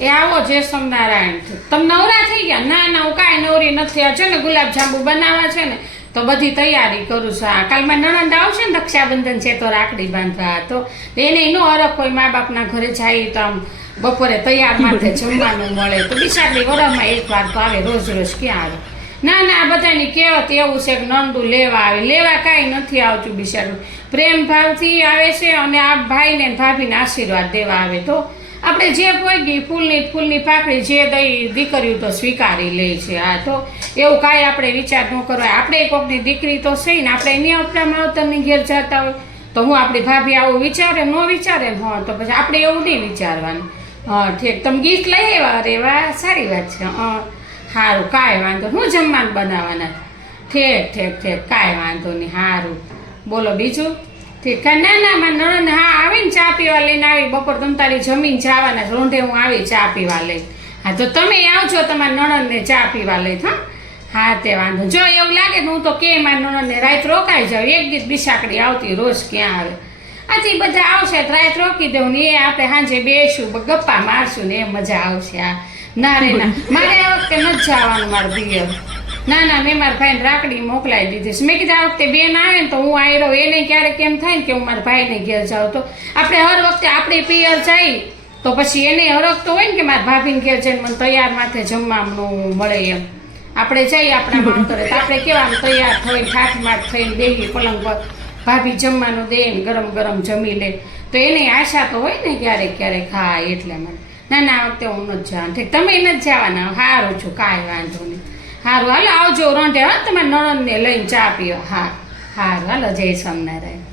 એ આવો જય સ્વામિનારાયણ. તમે નવરા થઈ ગયા? ના ના, હું કાંઈ નવરી નથી. આ છે ને ગુલાબજાંબુ બનાવવા છે ને, તો બધી તૈયારી કરું છું. આ કાલમાં નણંદ આવશે ને, રક્ષાબંધન છે તો રાખડી બાંધવા, તો એને નો હરખ હોય. મા બાપના ઘરે જાય તો આમ બપોરે તૈયાર માટે જમવાનું મળે, તો બિચારી વરસમાં એકવાર તો આવે, રોજ રોજ ક્યાં આવે? ના ના, બધાની કહેવત એવું છે કે નણંદુ લેવા આવે. લેવા કાંઈ નથી આવતું બિચારું, પ્રેમ ભાવથી આવે છે અને આ ભાઈને ભાભીને આશીર્વાદ દેવા આવે. તો આપણે જે કોઈ ફૂલની પાકડી જે દઈ દીકરીઓ તો સ્વીકારી લે છે. આ તો એવું કાંઈ આપણે વિચાર ન કરવાય. આપણે કોકની દીકરી તો છે ને, આપણે એની આપણા માવતરની ઘેર જતા હોય તો હું આપણી ભાભી આવું વિચારે ન વિચારે ને, હા તો પછી આપણે એવું નહીં વિચારવાનું. હા ઠીક, તમે ગીત લઈ આવ્યા? અરે વાહ, સારી વાત છે. સારું, કાંઈ વાંધો. હું જમવાનું બનાવવાના? ઠીક, કાંઈ વાંધો નહીં. સારું, બોલો બીજું? ઠીક. ના ના, મારા નણંદ હા આવીને ચા પીવા લઈને આવી. બપોર તમે તારી જમીન જવાના રોંઢે હું આવી ચા પીવા લઈ. હા તો તમે આવજો તમારા નણંદને ચા પીવા લઈ. હા તે વાંધો. જો એવું લાગે હું તો કે મારા નણંદને રાત રોકાઈ જાવ. એક દિવસ બિસાકડી આવતી, રોજ ક્યાં આવે? આથી બધા આવશે તો રાત રોકી દઉં ને, એ આપણે સાંજે બેસું ગપ્પા મારશું ને, એ મજા આવશે. આ ના રે ના, મારે આ વખતે નથી જવાનું મારું પિયર. ના ના, મેં મારા ભાઈને રાખડી મોકલાવી દીધી છે. મેં કીધું આ વખતે બેન આવે ને તો હું આવી રહું. એને ક્યારેક એમ થાય ને કે હું મારા ભાઈને ઘેર જાઉં, તો આપણે હર વખતે આપણે પિયર જાય તો પછી એને હરખ તો હોય ને કે મારા ભાભીને ઘેર જઈને મને તૈયાર માથે જમવાનું મળે એમ. આપણે જઈએ આપણા માવતરે તો આપણે કેવા તૈયાર થઈને ઠાઠમાઠ થઈને બેસી પલંગ પર, ભાભી જમવાનું દે ને ગરમ ગરમ જમી લે, તો એની આશા તો હોય ને ક્યારેક. હા એટલે મને ના ના, આ વખતે હું નથી જવાનું. ઠીક, તમે નથી જવાના? સારું છું, કાંઈ વાંધો નહીં. સારું, હાલો આવજો રોંઢે. હા, તમારા નણંદને લઈને ચા પીવા. હા સારું, હાલો જય સ્વામિનારાયણ.